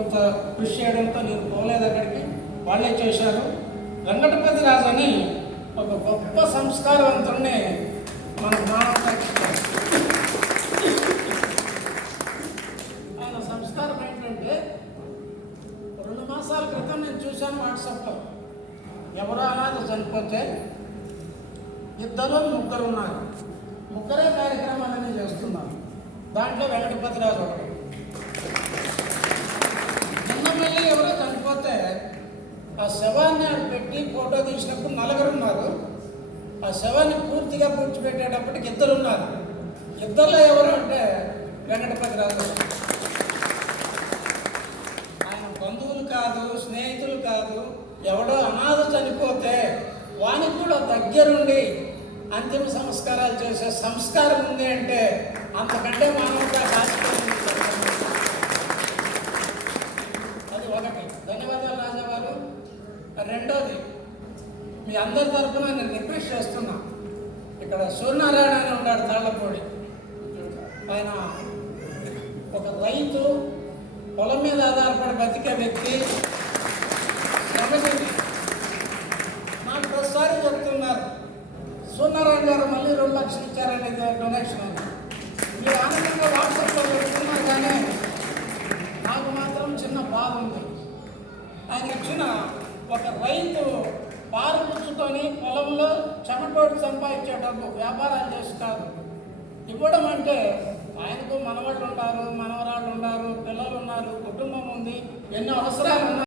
కొంత కృషి చేయడంతో నేను పోలేదు అక్కడికి, వాళ్ళే చేశారు. వెంకటపతి రాజు అని ఒక గొప్ప సంస్కారవంతుడిని మన ఆయన సంస్కారం ఏంటంటే 2 మాసాల క్రితం నేను చూశాను వాట్సాప్లో, ఎవరో అనాథ చనిపోతే 2-3 ఉన్నారు, 3 కార్యక్రమాలన్నీ చేస్తున్నారు. దాంట్లో వెంకటపతి రాజు ఒకటి. నిన్న మళ్ళీ ఎవరో చనిపోతే ఆ శవాన్ని పెట్టి ఫోటో తీసినప్పుడు 4 ఉన్నారు. ఆ శవాన్ని పూర్తిగా పూడ్చిపెట్టేటప్పటికి 2 ఉన్నారు. 2లో ఎవరు అంటే వెంకటపతి రాజు. ఆయన బంధువులు కాదు, స్నేహితులు కాదు, ఎవడో అనాథ చనిపోతే వానికి కూడా దగ్గరుండి అంతిమ సంస్కారాలు చేసే సంస్కారం ఉంది అంటే అంతకంటే మానవతా కాల్చుకోవాలి. అది ఒకటి. ధన్యవాదాలు రాజావారు. రెండోది, మీ అందరి తరఫున నేను రిక్వెస్ట్ చేస్తున్నా, ఇక్కడ సూర్యనారాయణ అని ఉన్నాడు తాళ్లపూడి. ఆయన ఒక రైతు, పొలం మీద ఆధారపడి బతికే వ్యక్తి, శ్రమజీవి. నాకు ప్రతిసారి చెప్తున్నారు, సూర్యనారాయణ గారు మళ్ళీ 2 లక్షలు ఇచ్చారనేది డొనేషన్ అని. మీరు ఆనందంగా వాట్సాప్లో పెడుతున్నారు, కానీ నాకు మాత్రం చిన్న బాధ ఉంది. ఆయన ఇచ్చిన ఒక రైతు పారు పుచ్చుకొని పొలంలో చెమటోటి సంపాదించే డబ్బు వ్యాపారాలు చేసి కాదు ఇవ్వడం అంటే, ఆయనకు మనవాళ్ళు ఉన్నారు, మనవరాళ్ళు ఉన్నారు, పిల్లలు ఉన్నారు, కుటుంబం ఉంది, ఎన్నో అవసరాలు ఉన్నాయి.